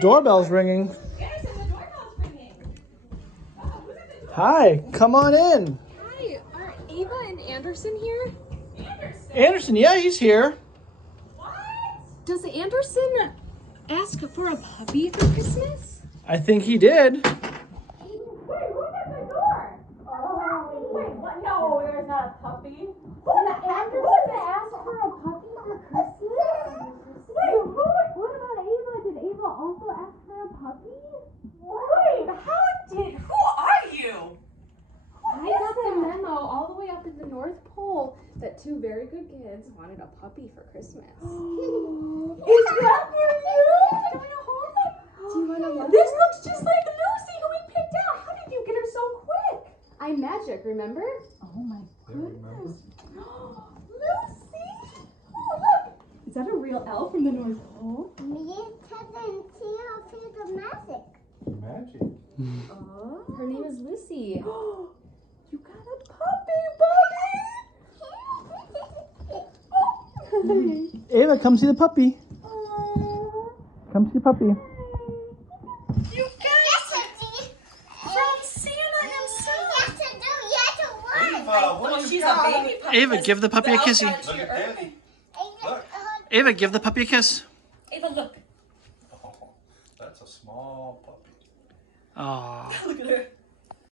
doorbell's ringing. Anderson, the doorbell's ringing. Oh, who's at the door? Hi, come on in. Hi, are Ava and Anderson here? Anderson. Anderson, yeah, he's here. What? Does Anderson ask for a puppy for Christmas? I think he did. Wait, who's at the door? Oh, wait, what? No, there's not a puppy. Anderson asked for a puppy for Christmas? Wait, who? What about Ava? Did Ava also ask for a puppy? Wait, who are you? I got the memo all the way up at the North Pole that two very good kids wanted a puppy for Christmas. Is that for you? Do you wanna look? This looks just like Lucy, who we picked out. How did you get her so quick? I magic, remember? Oh my goodness. Lucy! Oh, look! Is that a real elf from the North Pole? Magic. Oh. Her name is Lucy. You got a puppy, Bobby! Ava, come see the puppy. Oh. Come see the puppy. You guys from Santa himself! What do She's you a got? baby puppy. Ava, give the puppy a kissy. Look at Daddy. Look. Ava, give the puppy a kiss. Ava, look. Oh, that's a small puppy. Aw. Look at her.